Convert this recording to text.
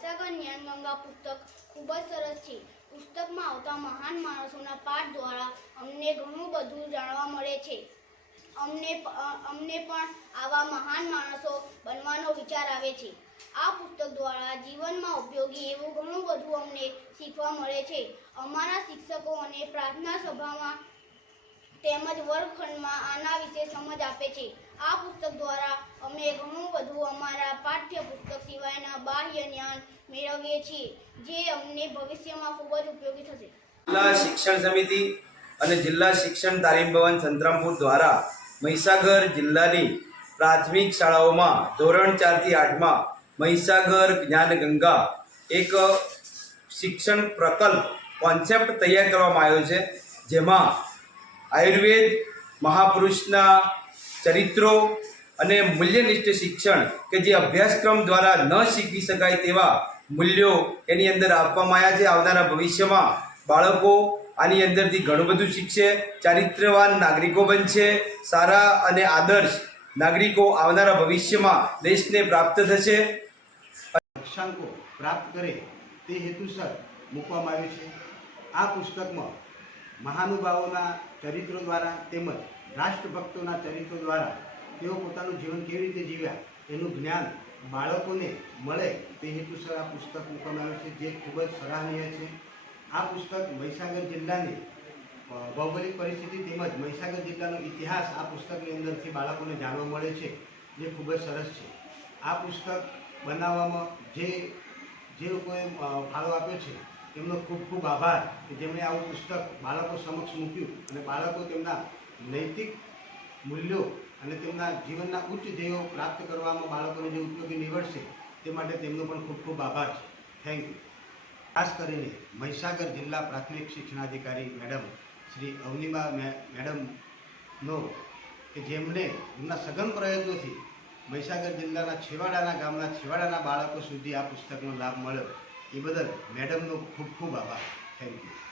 મહીસાગર જ્ઞાનગંગા પુસ્તક ખૂબ જ સરસ છે। પુસ્તકમાં આવતા મહાન માણસોના પાઠ દ્વારા અમને ઘણું બધું જાણવા મળે છે। અમને પણ આવા મહાન માણસો બનવાનો વિચાર આવે છે। આ પુસ્તક દ્વારા જીવનમાં ઉપયોગી એવું ઘણું બધું અમને શીખવા મળે છે। અમારા શિક્ષકો અને પ્રાર્થના સભામાં તેમજ વર્ગખંડમાં આના વિશે સમજ આપે છે। આ પુસ્તક દ્વારા અમે ઘણું બધું અમારા પાઠ્ય પુસ્તક સિવાયના બાહ્ય જ્ઞાન મેળવીએ છીએ, જે અમને ભવિષ્યમાં ખૂબ જ ઉપયોગી થશે। જિલ્લા શિક્ષણ સમિતિ અને જિલ્લા શિક્ષણ તાલીમ ભવન સંતરામપુર દ્વારા મહીસાગર જિલ્લાની પ્રાથમિક શાળાઓમાં ધોરણ 4 થી 8માં મહીસાગર જ્ઞાનગંગા એક શિક્ષણ પ્રકલ્પ કોન્સેપ્ટ તૈયાર કરવામાં આવ્યો છે, જેમાં આયુર્વેદ, મહાપુરુષના ચરિત્રો અને મૂલ્યનિષ્ઠ શિક્ષણ કે જે અભ્યાસક્રમ દ્વારા ન શીખવી શકાય તેવા મૂલ્યો એની અંદર આપવામાં આવ્યા છે। આવનારા ભવિષ્યમાં બાળકો આની અંદરથી ઘણું બધું શીખશે, ચારિત્ર્યવાન નાગરિકો બનશે, સારા અને આદર્શ નાગરિકો આવનારા ભવિષ્યમાં દેશને પ્રાપ્ત થશે। લક્ષ્યાંકો પ્રાપ્ત કરે તે હેતુસર મૂકવામાં આવ્યું છે। આ પુસ્તકમાં મહાનુભાવોના ચરિત્રો દ્વારા તેમજ રાષ્ટ્રભક્તોના ચરિત્રો દ્વારા તેઓ પોતાનું જીવન કેવી રીતે જીવ્યા એનું જ્ઞાન બાળકોને મળે તે હેતુસર આ પુસ્તક મૂકવામાં આવ્યું છે, જે ખૂબ જ સરાહનીય છે। આ પુસ્તક મહીસાગર જિલ્લાની ભૌગોલિક પરિસ્થિતિ તેમજ મહીસાગર જિલ્લાનો ઇતિહાસ આ પુસ્તકની અંદરથી બાળકોને જાણવા મળે છે, જે ખૂબ જ સરસ છે। આ પુસ્તક બનાવવામાં જે લોકોએ ફાળો આપ્યો છે તેમનો ખૂબ ખૂબ આભાર કે જેમણે આવું પુસ્તક બાળકો સમક્ષ મૂક્યું અને બાળકો તેમના નૈતિક મૂલ્યો અને તેમના જીવનના ઉચ્ચ ધ્યેયો પ્રાપ્ત કરવામાં બાળકોને જે ઉપયોગી નીવડશે તે માટે તેમનો પણ ખૂબ ખૂબ આભાર છે। Thank you. ખાસ કરીને મહીસાગર જિલ્લા પ્રાથમિક શિક્ષણાધિકારી મેડમ શ્રી અવનીબા મેડમનો કે જેમણે એમના સઘન પ્રયત્નોથી મહીસાગર જિલ્લાના છેવાડાના છેવાડાના બાળકો સુધી આ પુસ્તકનો લાભ મળ્યો, એ બદલ મેડમનો ખૂબ ખૂબ આભાર। Thank you.